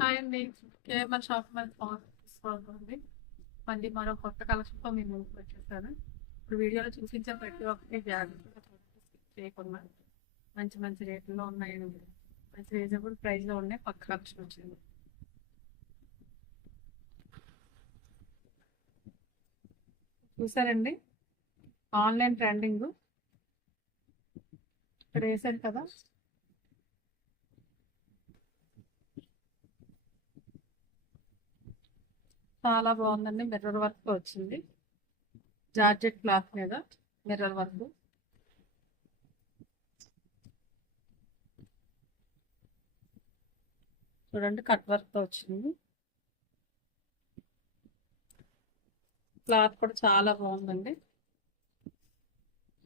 Hi అండి. KMR shop మీద phone తీసుకోండి. మళ్ళీ మరో కొత్త కలెక్షన్తో మీ ముందుకు వచ్చేసాను. ఇప్పుడు వీడియోలో చూపించే ప్రతి ఒక్కటి జాగ్రత్తగా చూడండి, స్కిప్ చేయకుండా. మంచి మంచి రేట్లో ఉన్నాయండి, మంచి రీజనబుల్ ప్రైస్లో ఉన్నాయి. కొత్త కలెక్షన్ వచ్చింది. చూసారండి, ఆన్లైన్ ట్రెండింగ్ ఇక్కడ వేసాను కదా. చాలా బాగుందండి. మిర్రర్ వర్క్ వచ్చింది, జార్జెట్ క్లాత్ మీద మిర్రర్ వర్క్. చూడండి, కట్ వర్క్ తో వచ్చింది. క్లాత్ కూడా చాలా బాగుందండి.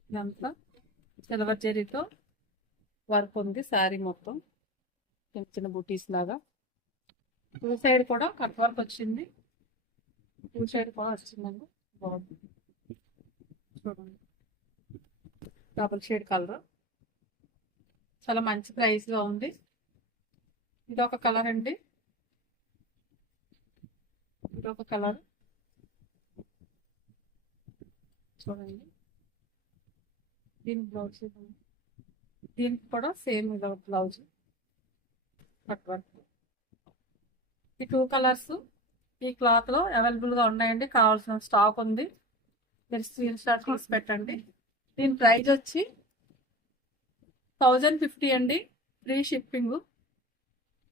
ఇదంతా సిల్వర్ జరీతో వర్క్ ఉంది. శారీ మొత్తం చిన్న చిన్న బూటీస్ లాగా. టూ సైడ్ కూడా కట్ వర్క్ వచ్చింది. టూ సైడ్ కూడా వచ్చిందండి. బాగుంది. చూడండి, డబుల్ షేడ్ కలర్, చాలా మంచి ప్రైస్ గా ఉంది. ఇది ఒక కలర్ అండి, ఇది ఒక కలర్. చూడండి, దీని బ్లౌజ్, దీనికి కూడా సేమ్ బ్లౌజ్ కట్ వర్క్. ఈ టూ కలర్స్ ఈ క్లాత్ లో అవైలబుల్ గా ఉన్నాయండి. కావాల్సిన స్టాక్ ఉంది, మీరు స్క్రీన్ షాట్ తీసి పెట్టండి. దీని ప్రైస్ వచ్చి 1050 అండి. Free shipping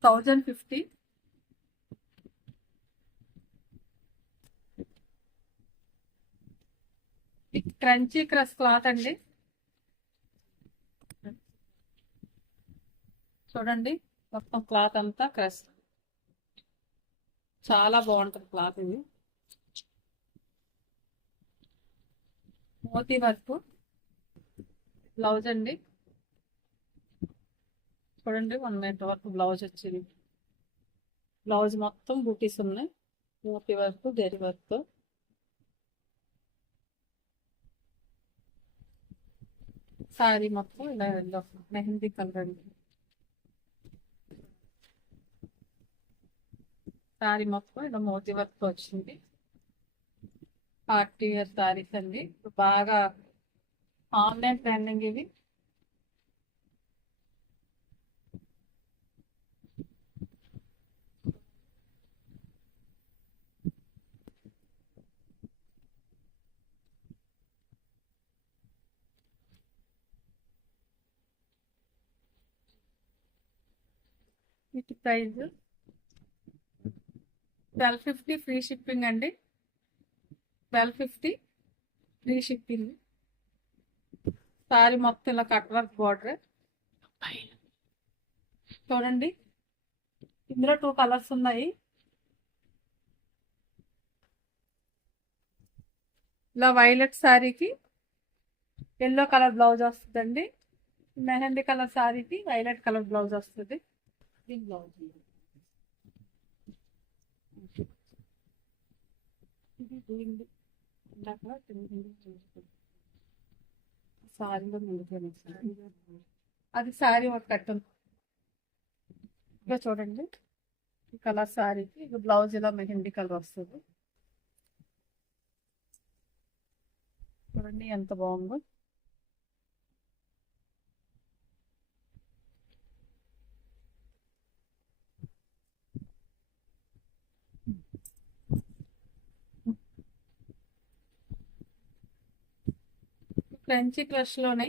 1050. Crunchy crush cloth అండి. చూడండి, మొత్తం క్లాత్ అంతా క్రష్, చాలా బాగుంటుంది క్లాత్. ఇది మోతీ వర్క్ బ్లౌజ్ అండి. చూడండి, 1 మీటర్ వరకు బ్లౌజ్ వచ్చింది. బ్లౌజ్ మొత్తం బూటీస్ ఉన్నాయి, మోతీ వర్క్, జరీ వర్క్. శారీ మొత్తం ఇలా మెహందీ కలర్ అండి. శారీ మొత్తం ఇలా మోతీ వర్క్ వచ్చింది. పార్టీ వేర్ శారీస్ అండి, ఇప్పుడు బాగా ఆన్లైన్ ట్రెండింగ్ ఇవి. వీటి ప్రైస్ 1250 ఫ్రీ షిప్పింగ్ అండి. 1250 ఫ్రీ షిప్పింగ్. శారీ మొత్తం ఇలా కట్ వర్క్ బార్డర్. చూడండి, ఇందులో 2 కలర్స్ ఉన్నాయి. ఇలా వైలెట్ శారీకి ఎల్లో కలర్ బ్లౌజ్ వస్తుందండి. మెహందీ కలర్ శారీకి వైలెట్ కలర్ బ్లౌజ్ వస్తుంది. దీని బ్లౌజ్ ఇది దీనిది. శారీలో అది శారీ ఒక కట్టుంది. ఇంకా చూడండి, ఈ కలర్ శారీకి ఇది బ్లౌజ్ ఇలా మెహందీ కలర్ వస్తుంది. చూడండి ఎంత బాగుందో. ఫ్రెంచ్ క్రష్ లోనే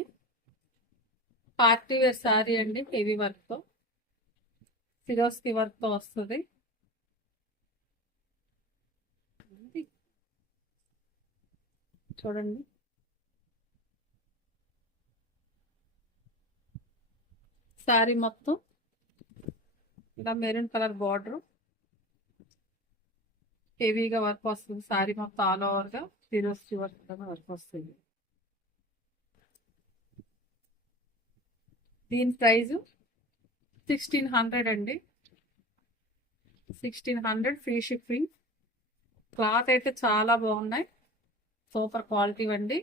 పార్టీ వేర్ శారీ అండి, హెవీ వర్క్ తో, ఫిరోస్కి వర్క్ తో వస్తుంది. చూడండి, శారీ మొత్తం ఇలా మెరూన్ కలర్ బార్డర్, హెవీగా వర్క్ వస్తుంది. శారీ మొత్తం ఆల్ ఓవర్ గా ఫిరోస్కి వర్క్ వస్తుంది. దీని ప్రైస్ 1600 అండి. 1600 ఫ్రీ షిప్పింగ్. క్లాత్ అయితే చాలా బాగున్నాయి, సూపర్ క్వాలిటీ అండి.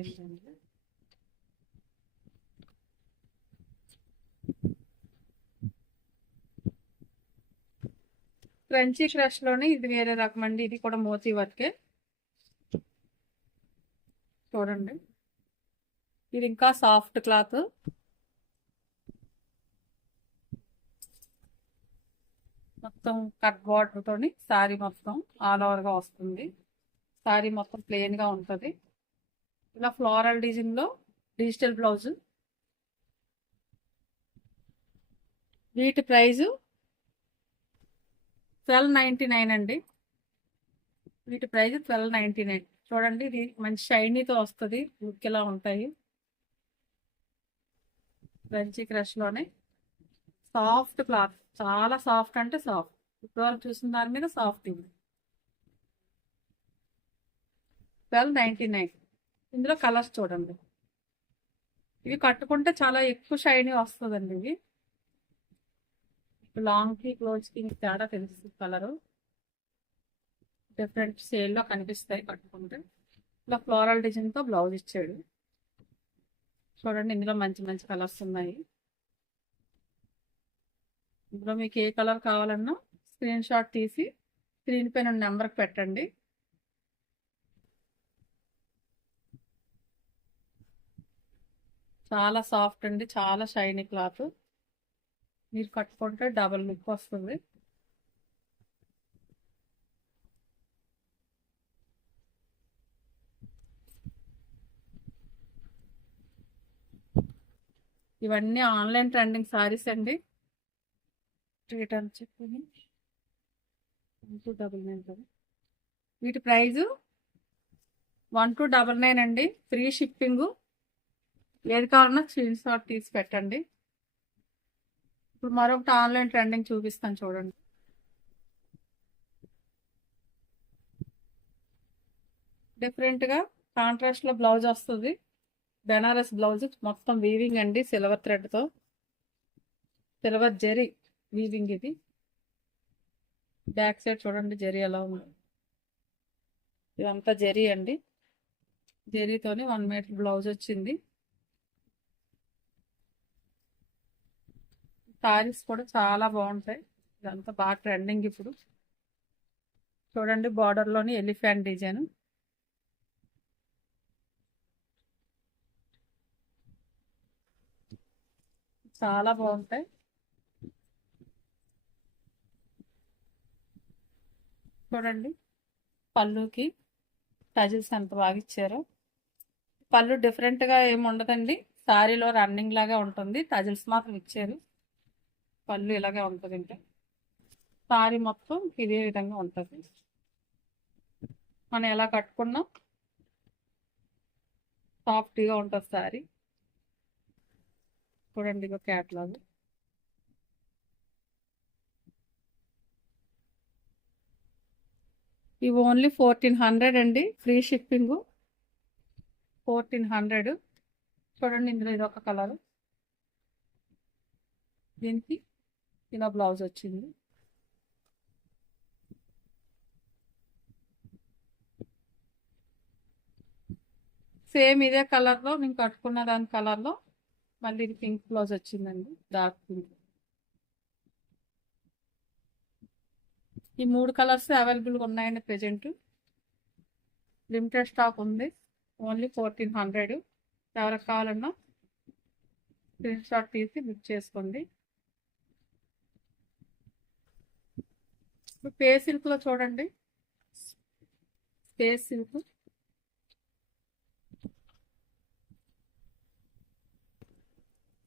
ఏంటండి క్రంచీ క్రష్ లోనే ఇది వేరే రకం అండి. ఇది కూడా మోతీ వర్కే. చూడండి, ఇది ఇంకా సాఫ్ట్ క్లాత్. మొత్తం కట్ బార్డర్ తోని శారీ మొత్తం ఆల్ ఓవర్ గా వస్తుంది. శారీ మొత్తం ప్లెయిన్ గా ఉంటది. ఇలా ఫ్లోరల్ డిజైన్ లో డిజిటల్ బ్లౌజ్. వీటి ప్రైజు 1299 అండి. వీటి ప్రైస్ 1299. చూడండి, ఇది మంచి షైనీతో వస్తుంది. లుక్ ఇలా ఉంటాయి. క్రంచీ క్రష్ లోనే సాఫ్ట్ క్లాత్, చాలా సాఫ్ట్ అంటే సాఫ్ట్. ఇప్పుడు చూసిన దాని మీద సాఫ్ట్. ఇది 1299. ఇందులో కలర్స్ చూడండి. ఇవి కట్టుకుంటే చాలా ఎక్కువ షైనీ వస్తుందండి. ఇవి లాంగ్ కి క్లోజ్ కి తేడా తెలుస్తుంది. కలరు డిఫరెంట్ సేల్ లో కనిపిస్తాయి కట్టుకుంటే. ఇలా ఫ్లోరల్ డిజైన్ తో బ్లౌజ్ ఇచ్చాడు. చూడండి, ఇందులో మంచి మంచి కలర్స్ ఉన్నాయి. ఇందులో మీకు ఏ కలర్ కావాలన్నా స్క్రీన్ షాట్ తీసి స్క్రీన్ పైన నెంబర్కి పెట్టండి. చాలా సాఫ్ట్ అండి, చాలా షైనీ క్లాత్. మీరు కట్టుకుంటే డబల్ లుక్ వస్తుంది. ఇవన్నీ ఆన్లైన్ ట్రెండింగ్ సారీస్ అండి. రిటర్న్ చెప్పండి. 1299. వీటి ప్రైజు 1299 అండి. Free shipping. ఏది కావాలన్నా స్క్రీన్ షాట్ తీసి పెట్టండి. ఇప్పుడు మరొకటి ఆన్లైన్ ట్రెండింగ్ చూపిస్తాను చూడండి. డిఫరెంట్గా కాంట్రాస్ట్లో బ్లౌజ్ వస్తుంది. బెనారస్ బ్లౌజ్ మొత్తం వీవింగ్ అండి, సిల్వర్ థ్రెడ్తో. సిల్వర్ జెరీ వీవింగ్ ఇది. బ్యాక్ సైడ్ చూడండి జెరీ ఎలా ఉంది. ఇదంతా జెరీ అండి. జెరీతోని 1 మీటర్ బ్లౌజ్ వచ్చింది. సారీస్ కూడా చాలా బాగుంటాయి. ఇదంతా బాగా ట్రెండింగ్ ఇప్పుడు. చూడండి, బార్డర్లోని ఎలిఫెంట్ డిజైన్. చాలా బాగుంటాయి. చూడండి, పళ్ళుకి టజిల్స్ ఎంత బాగా ఇచ్చారో. పళ్ళు డిఫరెంట్గా ఏమి ఉండదండి, శారీలో రన్నింగ్ లాగా ఉంటుంది. టజిల్స్ మాత్రం ఇచ్చారు. పళ్ళు ఇలాగే ఉంటుంది. ఇంకా శారీ మొత్తం ఇదే విధంగా ఉంటుంది. మనం ఎలా కట్టుకున్నాం సాఫ్ట్గా ఉంటుంది శారీ. చూడండి, ఇక క్యాట్లాగ్. ఇవి ఓన్లీ 1400 అండి. Free shipping 1400. చూడండి, ఇందులో ఇది ఒక కలర్. దీనికి ఇలా బ్లౌజ్ వచ్చింది. సేమ్ ఇదే కలర్లో నేను కట్టుకున్న దాని కలర్లో మళ్ళీ ఇది పింక్ బ్లౌజ్ వచ్చిందండి, డార్క్ పింక్. ఈ 3 కలర్స్ అవైలబుల్గా ఉన్నాయండి ప్రెజెంట్. లిమిటెడ్ స్టాక్ ఉంది. ఓన్లీ 1400. ఎవరికి కావాలన్నా స్క్రీన్ షాట్ తీసి బుక్ చేసుకోండి. ఇప్పుడు పే సిల్క్లో చూడండి. స్పేస్ సిల్క్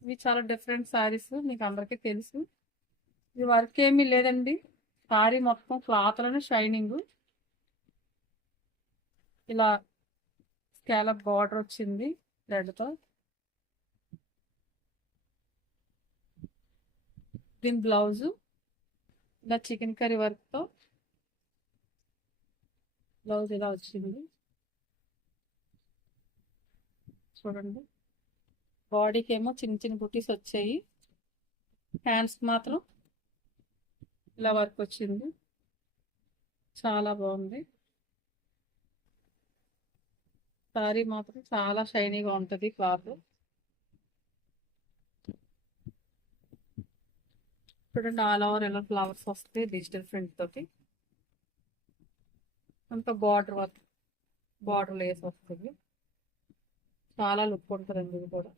ఇవి చాలా డిఫరెంట్ సారీస్, మీకు అందరికీ తెలుసు. ఇది వర్క్ ఏమీ లేదండి. సారీ మొత్తం క్లాత్లోనే షైనింగ్. ఇలా స్కాలప్ బార్డర్ వచ్చింది థ్రెడ్తో. దీని బ్లౌజు ఇలా చికెన్ కర్రీ వర్క్తో బ్లౌజ్ ఇలా వచ్చింది. చూడండి, బాడీకి ఏమో చిన్న చిన్న బుటీస్ వచ్చాయి. హ్యాండ్స్కి మాత్రం ఇలా వర్క్ వచ్చింది. చాలా బాగుంది. సారీ మాత్రం చాలా షైనీగా ఉంటుంది క్లాత్. చూడండి ఆల్ ఓవర్ ఎలా ఫ్లవర్స్ వస్తాయి డిజిటల్ ప్రింట్ తోటి. అంత బార్డర్ వర్క్, బార్డర్ లేస్ వస్తుంది. చాలా లుక్ ఉంటుందండి ఇది కూడా.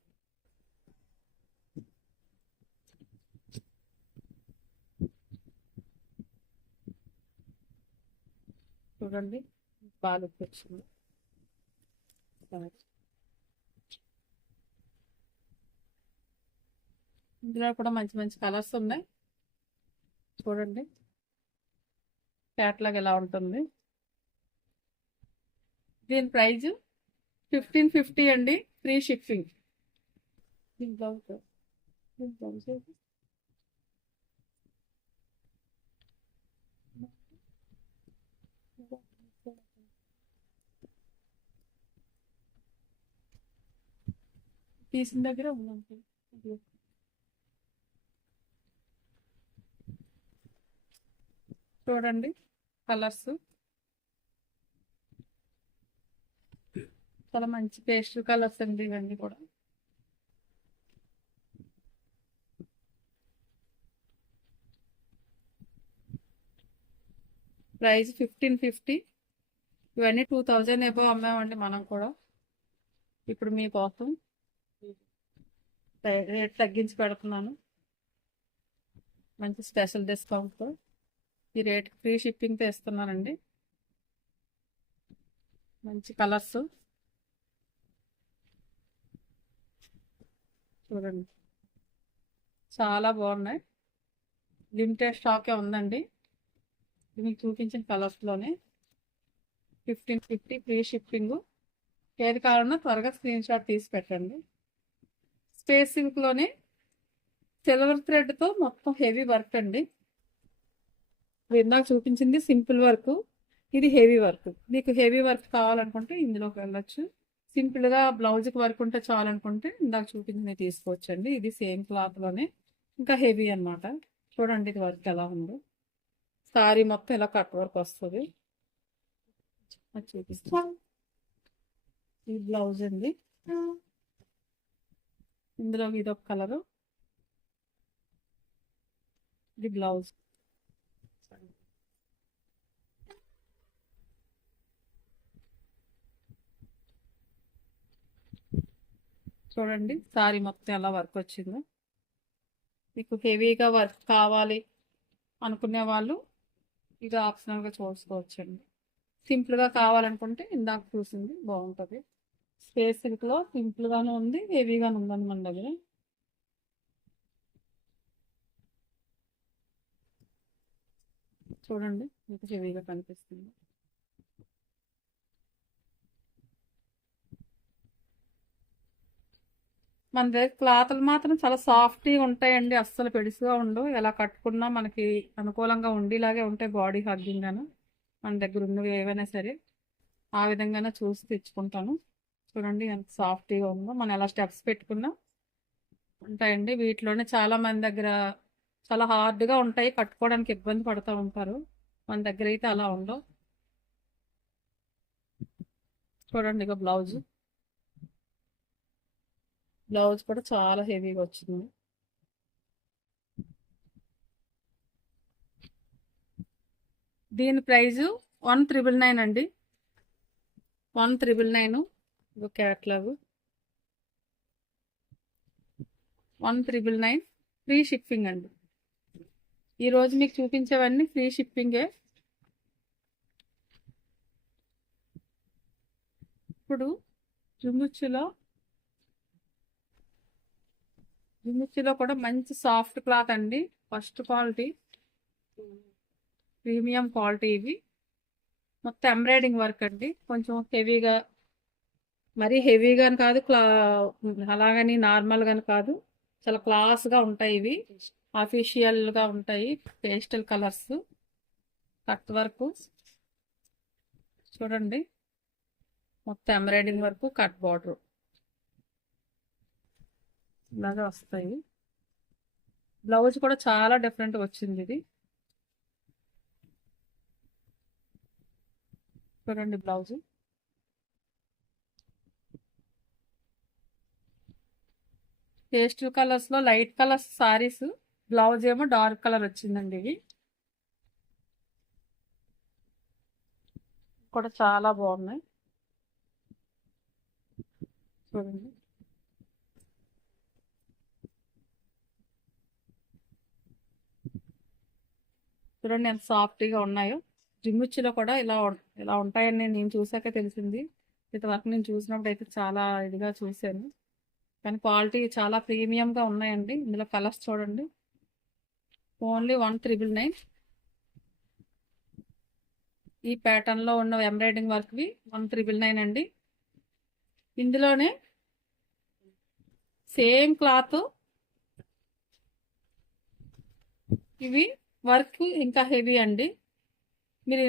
చూడండి బాగా లుక్ వచ్చింది. ఇందులో కూడా మంచి మంచి కలర్స్ ఉన్నాయి. చూడండి క్యాట్లాగ్ ఎలా ఉంటుంది. దీని ప్రైజ్ 1550 అండి, ఫ్రీ షిప్పింగ్. దీని బ్లౌజ్ తీసిన దగ్గర ఉందండి. చూడండి కలర్స్ చాలా మంచి పేస్టల్ కలర్స్ అండి ఇవన్నీ కూడా. ప్రైస్ 1550. ఇవన్నీ 2000 ఎబో అమ్మామండి మనం కూడా. ఇప్పుడు మీకోసం రేట్ తగ్గించి పెడుతున్నాను మంచి స్పెషల్ డిస్కౌంట్తో. ఈ రేట్ ఫ్రీ షిప్పింగ్తో ఇస్తున్నానండి. మంచి కలర్స్ చూడండి చాలా బాగున్నాయి. లిమిటెడ్ స్టాకే ఉందండి. మీకు చూపించిన కలర్స్లోనే 1550 ఫ్రీ షిప్పింగ్. ఏది కావాలన్నా త్వరగా స్క్రీన్ షాట్ తీసి పెట్టండి. స్పేస్ సిల్క్లోనే సిల్వర్ థ్రెడ్తో మొత్తం హెవీ వర్క్ అండి. ఇందాక చూపించింది సింపుల్ వర్క్, ఇది హెవీ వర్క్. మీకు హెవీ వర్క్ కావాలనుకుంటే ఇందులోకి వెళ్ళొచ్చు. సింపుల్గా బ్లౌజ్కి వర్క్ ఉంటే చాలనుకుంటే ఇందాక చూపించింది తీసుకోవచ్చండి. ఇది సేమ్ క్లాత్లోనే ఇంకా హెవీ అనమాట. చూడండి ఇది వర్క్ ఎలా ఉందో. సారీ మొత్తం ఇలా కట్ వర్క్ వస్తుంది. అది చూపిస్తాను. ఈ బ్లౌజ్ అండి, ఇందులో ఇదొక కలరు. ఇది బ్లౌజ్. చూడండి సారీ మొత్తం ఎలా వర్క్ వచ్చిందో. మీకు హెవీగా వర్క్ కావాలి అనుకునే వాళ్ళు ఇది ఆప్షనల్గా చూసుకోవచ్చండి. సింపుల్గా కావాలనుకుంటే ఇందాక చూసింది బాగుంటుంది. స్పేస్ సిల్క్లో సింపుల్గానే ఉంది, హెవీగానే ఉందండి మన దగ్గర. చూడండి మీకు హెవీగా కనిపిస్తుంది. మన దగ్గర క్లాత్లు మాత్రం చాలా సాఫ్ట్గా ఉంటాయండి, అస్సలు పెడుసుగా ఉండవు. ఎలా కట్టుకున్నా మనకి అనుకూలంగా ఉండేలాగే ఉంటాయి. బాడీ హగ్గింగ్ గాను మన దగ్గర ఉన్నవి ఏవైనా సరే ఆ విధంగానే చూసి తెచ్చుకుంటాను. చూడండి ఎంత సాఫ్ట్గా ఉందో. మనం ఎలా స్టెప్స్ పెట్టుకున్నా ఉంటాయండి. వీటిలోనే చాలా మంది దగ్గర చాలా హార్డ్గా ఉంటాయి, కట్టుకోవడానికి ఇబ్బంది పడుతూ ఉంటారు. మన దగ్గర అయితే అలా ఉండవు. చూడండి ఇక బ్లౌజ్, బ్లౌజ్ కూడా చాలా హెవీగా వచ్చింది. దీని ప్రైజు 1999 అండి. 1999 ఇది క్యాట్లాగ్. 1999 ఫ్రీ షిప్పింగ్ అండి. ఈరోజు మీకు చూపించేవన్నీ ఫ్రీ షిప్పింగే. ఇప్పుడు జుమ్ముచ్చులో కూడా మంచి సాఫ్ట్ క్లాత్ అండి, ఫస్ట్ క్వాలిటీ, ప్రీమియం క్వాలిటీ. ఇవి మొత్తం ఎంబ్రాయిడింగ్ వర్క్ అండి. కొంచెం హెవీగా, మరీ హెవీగా కాదు, అలాగని నార్మల్గాని కాదు, చాలా క్లాస్గా ఉంటాయి. ఇవి అఫీషియల్గా ఉంటాయి. Pastel colours, cut work. చూడండి మొత్తం ఎంబ్రాయిడింగ్ వర్క్, కట్ బార్డర్ ఇలాగా వస్తాయి. బ్లౌజ్ కూడా చాలా డిఫరెంట్గా వచ్చింది. ఇది చూడండి బ్లౌజ్. పేస్టల్ కలర్స్ లో లైట్ కలర్స్ సారీస్, బ్లౌజ్ ఏమో డార్క్ కలర్ వచ్చిందండి. ఇవి కూడా చాలా బాగున్నాయి చూడండి. చూడండి ఎంత సాఫ్ట్గా ఉన్నాయో. జిమ్మిచ్చిలో కూడా ఇలా ఉంటాయని నేను చూసాక తెలిసింది. ఇంతవరకు నేను చూసినప్పుడు అయితే చాలా ఇదిగా చూశాను, కానీ క్వాలిటీ చాలా ప్రీమియంగా ఉన్నాయండి. ఇందులో కలర్స్ చూడండి. ఓన్లీ 1,999. ఈ ప్యాటర్న్లో ఉన్న ఎంబ్రాయిడింగ్ వర్క్వి 1,999 అండి. ఇందులోనే సేమ్ క్లాత్, ఇవి వర్క్ ఇంకా హెవీ అండి. మీరు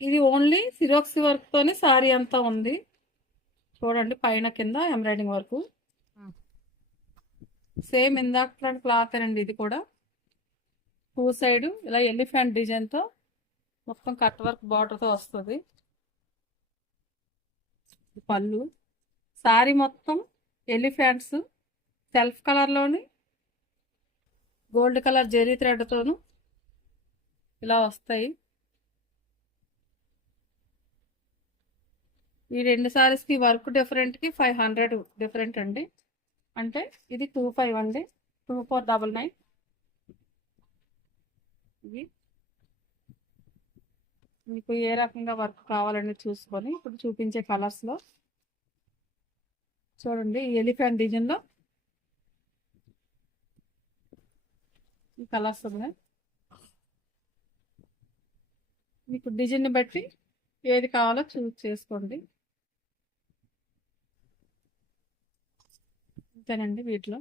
ఇది ఓన్లీ సిరోక్స్ వర్క్ తోనే సారీ అంతా ఉంది చూడండి. పైన కింద ఎంబ్రాయిడింగ్ వర్క్ సేమ్ ఇందాక క్లాత్ అండి. ఇది కూడా టూ సైడ్ ఇలా ఎలిఫెంట్ డిజైన్ తో మొత్తం కట్ వర్క్ బార్డర్ తో వస్తుంది. పళ్ళు సారీ మొత్తం ఎలిఫెంట్స్ సెల్ఫ్ కలర్ లోని గోల్డ్ కలర్ జెరీ థ్రెడ్ తోను ఇలా వస్తాయి. ఈ రెండు సారీస్ కి వర్క్ డిఫరెంట్ కి 500 డిఫరెంట్ అండి. అంటే ఇది 25 అండి. 2499. ఇవి మీకు ఏ రకంగా వర్క్ కావాలని చూసుకొని ఇప్పుడు చూపించే కలర్స్ లో చూడండి. ఈ ఎలిఫెంట్ డిజైన్ లో ఈ కలర్స్ ఉన్నాయి. మీకు డిజైన్ బట్టి ఏది కావాలో చూస్ చేసుకోండి. అంతేనండి. వీటిలో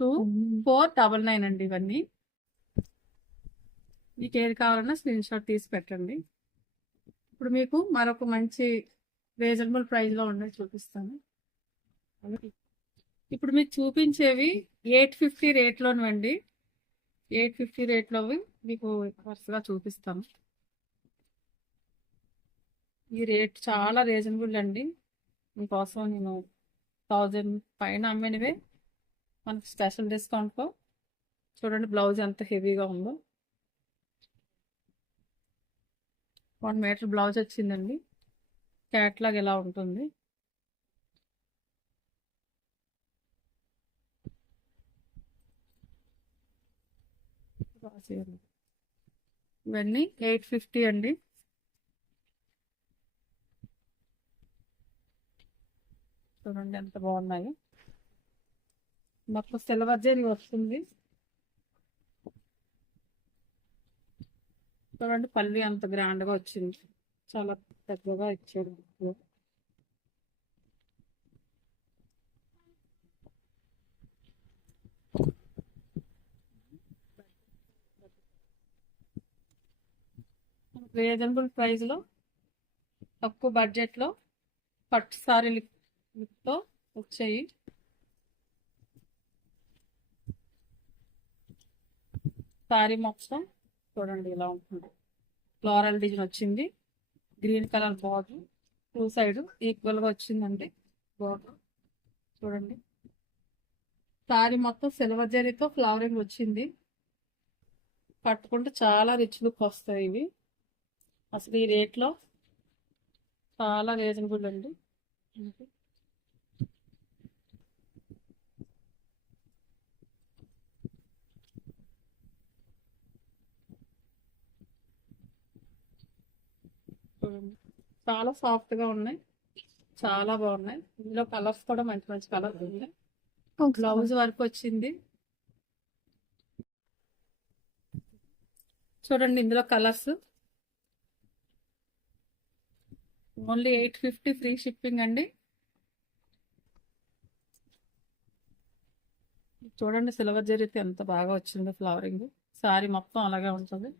2499 అండి. ఇవన్నీ మీకు ఏది కావాలన్నా స్క్రీన్ షాట్ తీసి పెట్టండి. ఇప్పుడు మీకు మరొక మంచి రీజనబుల్ ప్రైస్లో ఉండేది చూపిస్తాను. ఇప్పుడు మీకు చూపించేవి 850 రేట్లోనివండి. 850 రేట్లోవి మీకు వరుసగా చూపిస్తాను. ఈ రేట్ చాలా రీజనబుల్ అండి. మీకోసం నేను 1000 పైన అమ్మినవే మనకి స్పెషల్ డిస్కౌంట్లో. చూడండి బ్లౌజ్ ఎంత హెవీగా ఉందో. 1 మీటర్ బ్లౌజ్ వచ్చిందండి. క్యాట్లాగ్ ఎలా ఉంటుంది. ఇవన్నీ 850 అండి. చూడండి ఎంత బాగున్నాయి. మొత్తం సిల్వర్ జరీ వస్తుంది. చూడండి పల్లి అంత గ్రాండ్ గా వచ్చింది. చాలా పెద్దగా ఇచ్చాడు. రీజనబుల్ ప్రైస్ లో తక్కువ బడ్జెట్ లో పట్టు సారీలతో వచ్చాయి. సారీ మొత్తం చూడండి ఇలా ఉంటుంది. ఫ్లోరల్ డిజైన్ వచ్చింది. Green colour border two side equal గా వచ్చిందండి బార్డర్. చూడండి సారీ మొత్తం సిల్వర్ జరీతో ఫ్లవరింగ్ వచ్చింది. కట్టుకుంటే చాలా రిచ్ లుక్ వస్తాయి ఇవి. అసలు ఈ రేట్లో చాలా రీజనబుల్ అండి. చాలా సాఫ్ట్ గా ఉన్నాయి. చాలా బాగున్నాయి. ఇందులో కలర్స్ కూడా మంచి మంచి కలర్స్ ఉన్నాయి. బ్లౌజ్ వర్క్ వచ్చింది. చూడండి ఇందులో కలర్స్ ఓన్లీ 850 ఫ్రీ షిప్పింగ్ అండి. చూడండి సిల్వర్ జరీతో ఎంత బాగా వచ్చిందో ఫ్లవరింగ్. సారీ మొత్తం అలాగే ఉంటుంది.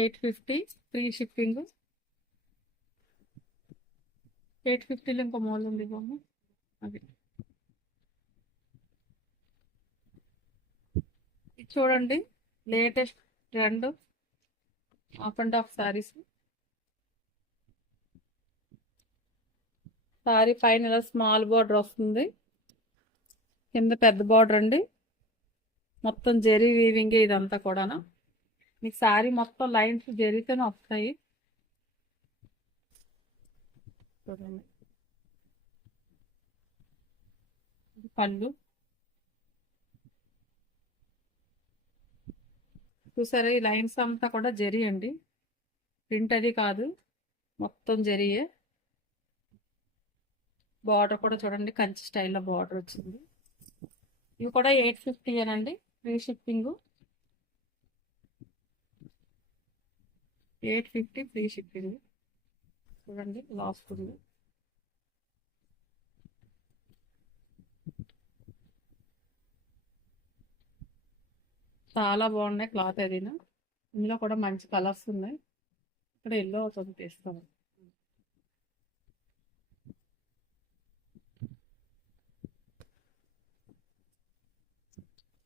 850 ఫ్రీ షిప్పింగ్. 850లో ఇంకో మోడల్ ఉంది బాబు, అది ఇది చూడండి. Latest trend half and half saris. Sari పైన ఇలా స్మాల్ బార్డర్ వస్తుంది, కింద పెద్ద బార్డర్ అండి. మొత్తం జెరీ వీవింగ్ ఇదంతా కూడా. మీకు శారీ మొత్తం లైన్స్ జెరీతోనే వస్తాయి. చూడండి పళ్ళు చూసారా, ఈ లైన్స్ అంతా కూడా జెరీ అండి, ప్రింట్ అది కాదు, మొత్తం జెరీయే. బార్డర్ కూడా చూడండి, కంచి స్టైల్లో బార్డర్ వచ్చింది. ఇవి కూడా 850 ఏనండి, ఫ్రీ షిప్పింగ్. 850 free shipping. చూడండి లాస్ట్ ఉంది. చాలా బాగున్నాయి క్లాత్ అదినా. ఇందులో కూడా మంచి కలర్స్ ఉన్నాయి. ఇక్కడ ఎల్లో అవుతుంది తీస్తాను.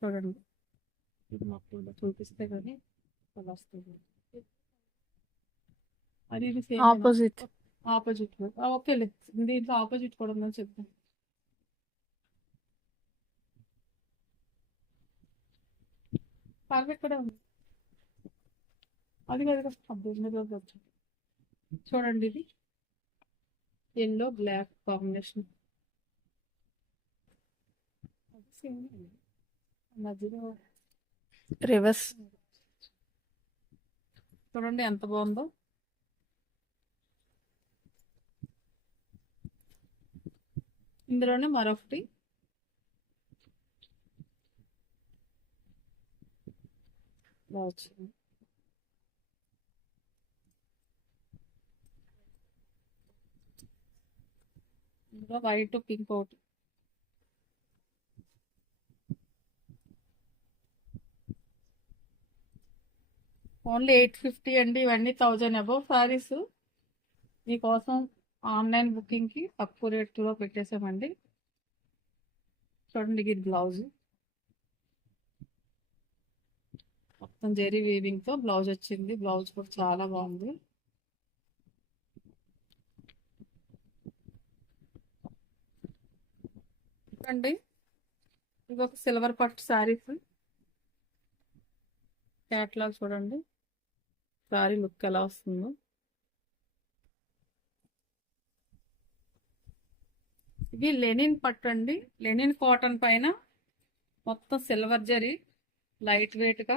చూడండి ఇది మాకు చూపిస్తే కానీ కలర్స్ అది ఇది సేమ్ ఆపోజిట్. ఆపోజిట్. ఓకేలే, దీంట్లో ఆపోజిట్ కూడా ఉందని చెప్తాను. పర్ఫెక్ట్ కూడా ఉంది, అది కదా అబ్బాయి. చూడండి ఇది ఎల్లో బ్లాక్ కాంబినేషన్, మధ్యలో రివర్స్. చూడండి ఎంత బాగుందో. ఇందులోనే మరొకటి వచ్చింది. ఇందులో వైట్ పింక్ ఒకటి. ఓన్లీ 850 అండి. ఇవన్నీ 1000 అబౌవ్ సారీస్. మీకోసం ఆన్లైన్ బుకింగ్కి తక్కువ రేట్లో పెట్టేసామండి. చూడండి ఇది బ్లౌజ్, మొత్తం జెరీ వీవింగ్తో బ్లౌజ్ వచ్చింది. బ్లౌజ్ కూడా చాలా బాగుంది. చూడండి ఇది ఒక సిల్వర్ పట్టు శారీస్ క్యాట్లాగ్. చూడండి శారీ లుక్ ఎలా వస్తుందో. ఇది లెనిన్ పట్టు అండి, లెనిన్ కాటన్ పైన మొత్తం సిల్వర్ జరీ, లైట్ వెయిట్గా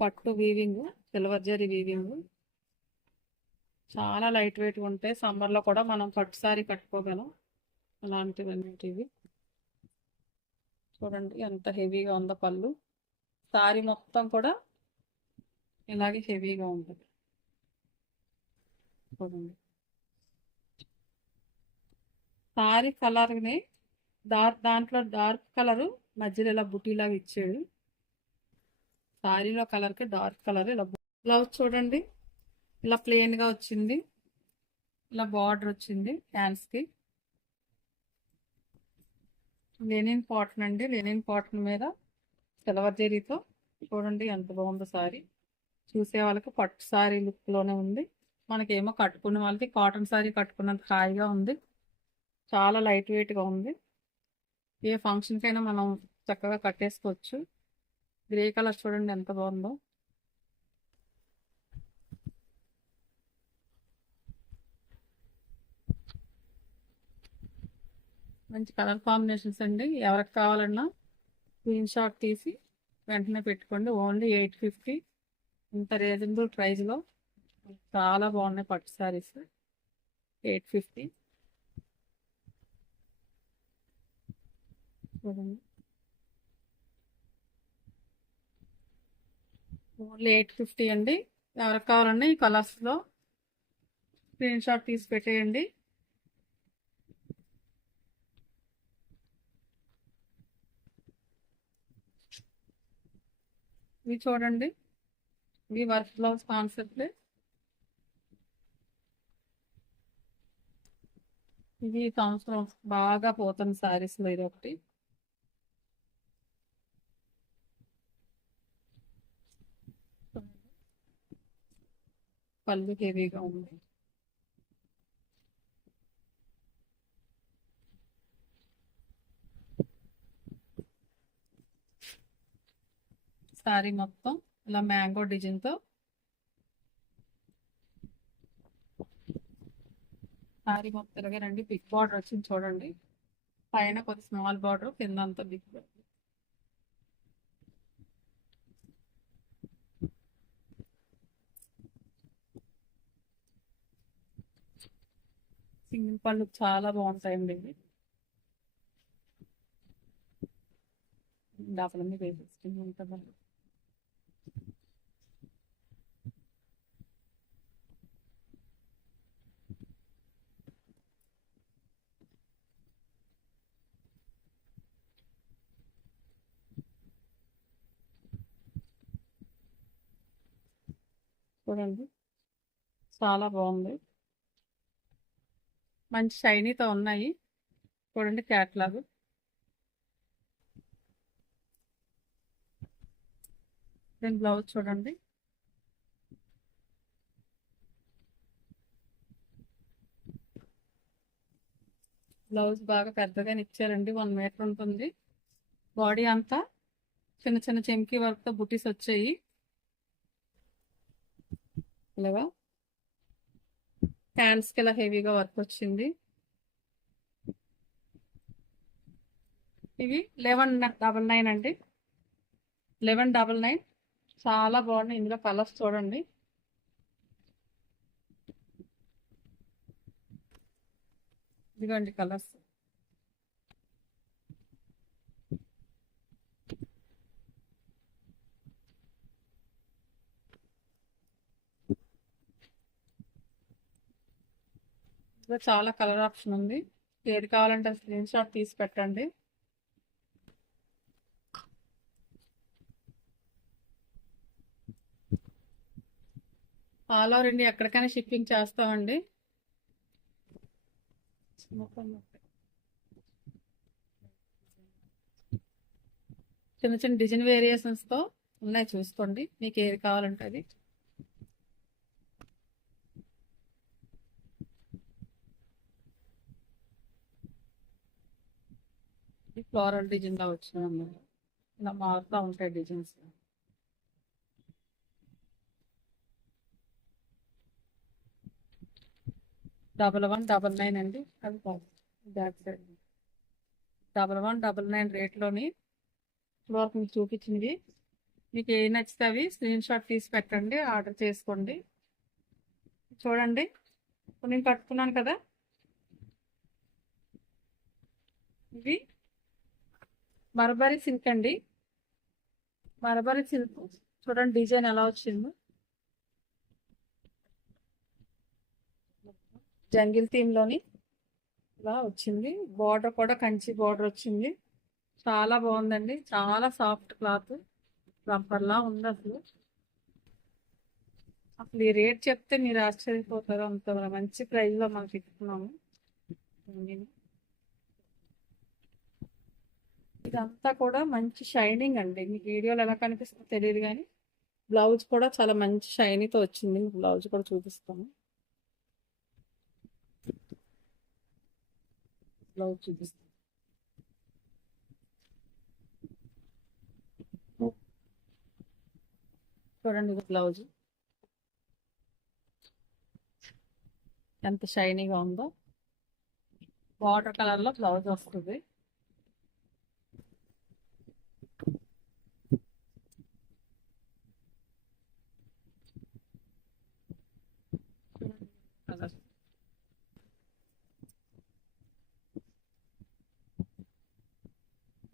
పట్టు వీవింగ్, సిల్వర్ జరీ వీవింగ్. చాలా లైట్ వెయిట్గా ఉంటాయి. సమ్మర్లో కూడా మనం పట్టు శారీ కట్టుకోగలం అలాంటివన్నిటివి. చూడండి ఎంత హెవీగా ఉందో పళ్ళు. శారీ మొత్తం కూడా ఇలాగే హెవీగా ఉంటుంది. చూడండి శారీ కలర్ని దాంట్లో డార్క్ కలరు మధ్యలో ఇలా బుటీలాగా ఇచ్చాడు. శారీలో కలర్కి డార్క్ కలర్ ఇలా. బ్లౌజ్ చూడండి ఇలా ప్లెయిన్గా వచ్చింది, ఇలా బార్డర్ వచ్చింది హ్యాండ్స్కి. లెనిన్ కాటన్ అండి, లెనిన్ కాటన్ మీద సిల్వర్ జరీతో. చూడండి ఎంత బాగుందో శారీ. చూసే వాళ్ళకి పట్టు శారీ లుక్లోనే ఉంది, మనకేమో కట్టుకునే వాళ్ళకి కాటన్ శారీ కట్టుకున్నంత హాయిగా ఉంది. చాలా లైట్ వెయిట్గా ఉంది. ఏ ఫంక్షన్కైనా మనం చక్కగా కట్టేసుకోవచ్చు. గ్రే కలర్ చూడండి ఎంత బాగుందో. మంచి కలర్ కాంబినేషన్స్ అండి. ఎవరికి కావాలన్నా స్క్రీన్ షాట్ తీసి వెంటనే పెట్టుకోండి. ఓన్లీ 850, ఇంత రీజనబుల్ ప్రైస్లో చాలా బాగున్నాయి పట్టు శారీస్. 850. ఓన్లీ 850 అండి. ఎవరికి కావాలండి ఈ కలర్స్లో స్క్రీన్ షాట్ తీసి పెట్టేయండి. ఇవి చూడండి ఇది వర్క్ బ్లౌజ్ కాన్సెప్ట్. ఇది ఈ సంవత్సరం బాగా పోతుంది సారీస్ లో ఇది ఒకటి. పళ్ళు హెవీగా ఉంది. సారీ మొత్తం ఇలా మ్యాంగో డిజైన్ తో, సారీ మొత్తం తిరగారండి. బిగ్ బార్డర్ వచ్చింది చూడండి. పైన కొద్ది స్మాల్ బార్డర్, కింద అంతా బిగ్ బార్డర్. సింగిల్ పళ్ళు చాలా బాగుంటాయండి ఇవి. డబ్బలన్నీ వేసేస్తుంది ఉంటుందండి. చూడండి చాలా బాగుంది. మంచి షైనీతో ఉన్నాయి. చూడండి క్యాట్లాగ్. దీని బ్లౌజ్ చూడండి. బ్లౌజ్ బాగా పెద్దగా ఇచ్చారండి. 1 మీటర్ ఉంటుంది. బాడీ అంతా చిన్న చిన్న చెంకీ వర్క్ తో బుటీస్ వచ్చాయి. ఇలాగా హ్యాండ్స్ కి ఇలా హెవీగా వర్క్ వచ్చింది. ఇవి 1199 అండి. 1199 చాలా బాగున్నాయి. ఇందులో కలర్స్ చూడండి. ఇదిగోండి కలర్స్. ఇందులో చాలా కలర్ ఆప్షన్ ఉంది. ఏది కావాలంటే స్క్రీన్ షాట్ తీసి పెట్టండి. ఆల్ ఓవర్ ఇండియా ఎక్కడికైనా షిప్పింగ్ చేస్తామండి. చిన్న చిన్న డిజైన్ వేరియేషన్స్ తో ఉన్నాయి, చూసుకోండి మీకు ఏది కావాలంటే అది. ఫ్లోరల్ డిజైన్ లా వచ్చింది. ఇలా మారుతూ ఉంటాయి డిజైన్స్. డబల్ 199 అండి. అది బ్యాక్ సైడ్ 1199 రేట్లోని వరకు మీకు చూపించింది. మీకు ఏ నచ్చితే అవి స్క్రీన్ షాట్ తీసి పెట్టండి, ఆర్డర్ చేసుకోండి. చూడండి ఇప్పుడు నేను కట్టుకున్నాను కదా, ఇది మరబరీ సిల్క్ అండి. మరబరీ సిల్క్ చూడండి డిజైన్ ఎలా వచ్చిందో. జంగిల్ థీమ్ లోని ఇలా వచ్చింది. బార్డర్ కూడా కంచి బార్డర్ వచ్చింది. చాలా బాగుందండి. చాలా సాఫ్ట్ క్లాత్, రబ్బర్ లా ఉంది. అసలు అసలు ఈ రేట్ చెప్తే మీరు ఆశ్చర్యపోతారు. అంత మంచి ప్రైస్ లో మనం ఇస్తున్నాము. ఇదంతా కూడా మంచి షైనింగ్ అండి. మీకు వీడియోలో ఎలా కనిపిస్తుందో తెలియదు కానీ బ్లౌజ్ కూడా చాలా మంచి షైనీతో వచ్చింది. మీకు బ్లౌజ్ కూడా చూపిస్తాను. బ్లౌజ్ చూపిస్తాను. చూడండి ఇది బ్లౌజ్ ఎంత షైనీగా ఉందో. వాటర్ కలర్ లో బ్లౌజ్ వస్తుంది.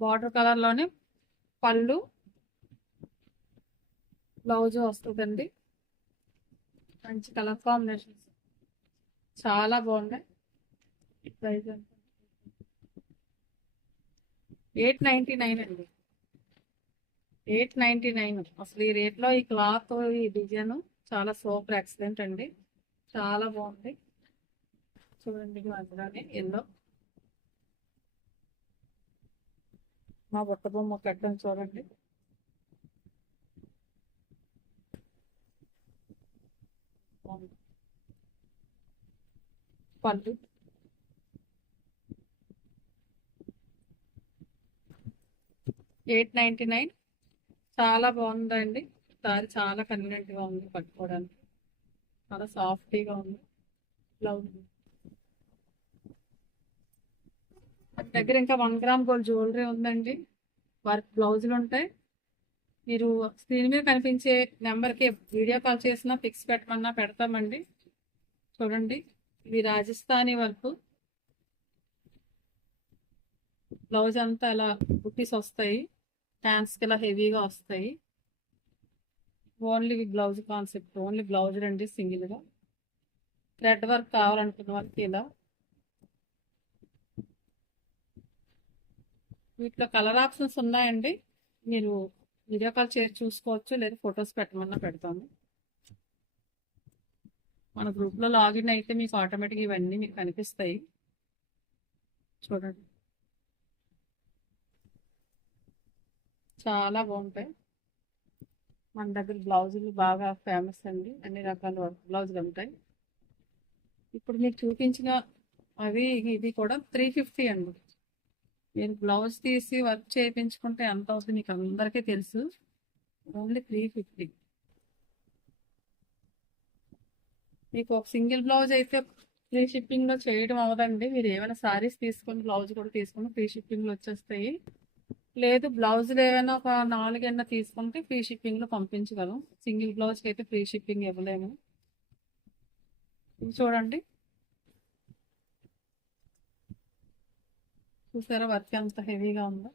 వాటర్ కలర్ లోనే పళ్ళు, బ్లౌజ్ వస్తుందండి. మంచి కలర్ కాంబినేషన్స్ చాలా బాగున్నాయి. ప్రైస్ 899 అండి. 899. అసలు ఈ రేట్లో ఈ క్లాత్ ఈ డిజైన్ చాలా సూపర్ ఎక్సలెంట్ అండి. చాలా బాగుంది. చూడండి మధ్యలోనే ఎల్లో మా బుట్ట బొమ్మ కట్టడం చూడండి. బాగుంది. పళ్ళు 899. చాలా బాగుందండి. సారీ చాలా కన్వీనియంట్ గా ఉంది పట్టుకోవడానికి. చాలా సాఫ్టీగా ఉంది. బ్లౌజ్ మన దగ్గర ఇంకా 1 గ్రామ్ గోల్డ్ జ్యువెలరీ ఉందండి. వర్క్ బ్లౌజులు ఉంటాయి. మీరు స్క్రీన్ మీద కనిపించే నెంబర్కి వీడియో కాల్ చేసినా పిక్స్ పెట్టమన్నా పెడతామండి. చూడండి ఇవి రాజస్థానీ వర్క్. బ్లౌజ్ అంతా అలా బుట్టీస్ వస్తాయి. హ్యాండ్స్కి ఇలా హెవీగా వస్తాయి. Only blouse concept, only blouse రండి సింగిల్గా. థ్రెడ్ వర్క్ కావాలనుకున్న వాళ్ళకి ఇలా. వీటిలో కలర్ ఆప్షన్స్ ఉన్నాయండి. మీరు వీడియో కాల్ చేసి చూసుకోవచ్చు, లేదా ఫొటోస్ పెట్టమన్నా పెడతాము. మన గ్రూప్లో లాగిన్ అయితే మీకు ఆటోమేటిక్గా ఇవన్నీ మీకు కనిపిస్తాయి. చూడండి చాలా బాగుంటాయి. మన దగ్గర బ్లౌజులు బాగా ఫేమస్ అండి. అన్ని రకాల వర్క్ బ్లౌజులు ఉంటాయి. ఇప్పుడు మీకు చూపించిన అవి ఇది కూడా 350 అండి. నేను బ్లౌజ్ తీసి వర్క్ చేయించుకుంటే ఎంత అవుతుంది మీకు అందరికీ తెలుసు. ఓన్లీ 350. మీకు ఒక సింగిల్ బ్లౌజ్ అయితే ఫ్రీ షిప్పింగ్లో చేయడం అవ్వదండి. మీరు ఏమైనా సారీస్ తీసుకొని బ్లౌజ్ కూడా తీసుకొని ఫ్రీ షిప్పింగ్లో వచ్చేస్తాయి. లేదు బ్లౌజులు ఏమైనా ఒక 4 తీసుకుంటే ఫ్రీ షిప్పింగ్లో పంపించగలం. సింగిల్ బ్లౌజ్కి అయితే ఫ్రీ షిప్పింగ్ ఇవ్వలేము. ఇది చూడండి, చూసారా వర్క్ ఎంత హెవీగా ఉందో.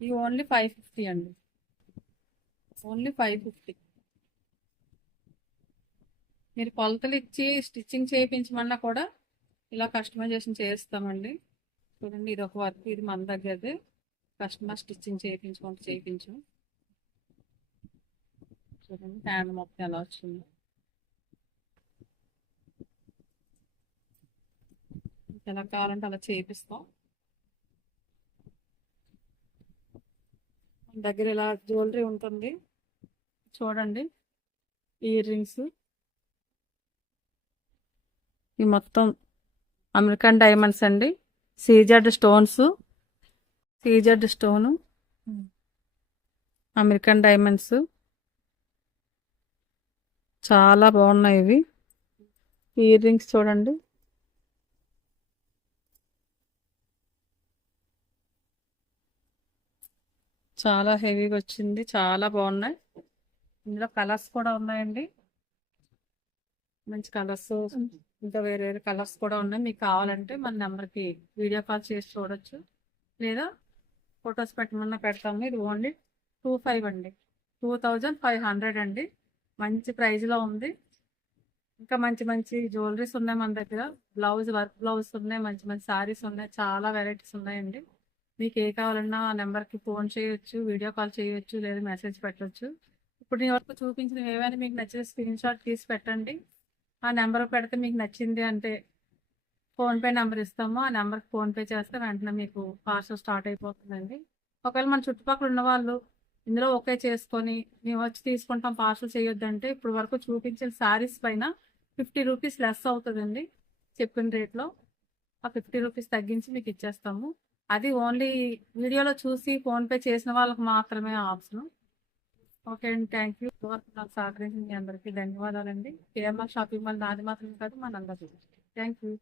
ఇది ఓన్లీ 550 అండి. ఓన్లీ 550. మీరు కొలతలు ఇచ్చి స్టిచ్చింగ్ చేయించమన్నా కూడా ఇలా కస్టమైజేషన్ చేస్తామండి. చూడండి ఇది ఒక వర్క్, ఇది మన దగ్గరదే. కస్టమర్ స్టిచ్చింగ్ చేయించు. చూడండి హ్యాండ్ మొత్తం ఎలా వచ్చింది. ఎలా కావాలంటే అలా చేపిస్తాం. మన దగ్గర ఇలా జ్యువెలరీ ఉంటుంది. చూడండి ఇయర్ రింగ్స్, ఈ మొత్తం అమెరికన్ డైమండ్స్ అండి. సీజెడ్ స్టోను, అమెరికన్ డైమండ్స్ చాలా బాగున్నాయి. ఇవి ఇయర్ రింగ్స్ చూడండి. చాలా హెవీగా వచ్చింది, చాలా బాగున్నాయి. ఇందులో కలర్స్ కూడా ఉన్నాయండి. మంచి కలర్స్, ఇంకా వేరే వేరే కలర్స్ కూడా ఉన్నాయి. మీకు కావాలంటే మన నెంబర్కి వీడియో కాల్ చేసి చూడొచ్చు, లేదా ఫొటోస్ పెట్టమన్నా పెడతాము. ఇది ఓన్లీ 25 అండి. 2500 అండి. మంచి ప్రైజ్లో ఉంది. ఇంకా మంచి మంచి జ్యువెలరీస్ ఉన్నాయి మన దగ్గర. వర్క్ బ్లౌజ్ ఉన్నాయి, మంచి మంచి శారీస్ ఉన్నాయి, చాలా వెరైటీస్ ఉన్నాయండి. మీకు ఏ కావాలన్నా ఆ నెంబర్కి ఫోన్ చేయొచ్చు, వీడియో కాల్ చేయొచ్చు, లేదా మెసేజ్ పెట్టవచ్చు. ఇప్పుడు నేను వరకు చూపించిన ఏవైనా మీకు నచ్చిన స్క్రీన్ షాట్ తీసి పెట్టండి. ఆ నెంబర్ పెడితే మీకు నచ్చింది అంటే ఫోన్పే నెంబర్ ఇస్తాము. ఆ నెంబర్కి ఫోన్పే చేస్తే వెంటనే మీకు పార్సల్ స్టార్ట్ అయిపోతుందండి. ఒకవేళ మన చుట్టుపక్కల ఉన్న వాళ్ళు ఇందులో ఓకే చేసుకొని మేము వచ్చి తీసుకుంటాం, పార్సల్ చేయొద్దంటే ఇప్పుడు వరకు చూపించిన శారీస్ పైన 50 రూపీస్ లెస్ అవుతుందండి. చెప్పిన రేట్లో ఆ 50 రూపీస్ తగ్గించి మీకు ఇచ్చేస్తాము. అది ఓన్లీ వీడియోలో చూసి ఫోన్పే చేసిన వాళ్ళకి మాత్రమే ఆప్షన్. ఓకే అండి, థ్యాంక్ యూ. నాకు సహకరించిన మీ అందరికీ ధన్యవాదాలండి. కేఎంఆర్ షాపింగ్ మాల్ నాది మాత్రమే కాదు, మనందరికీ. Thank you.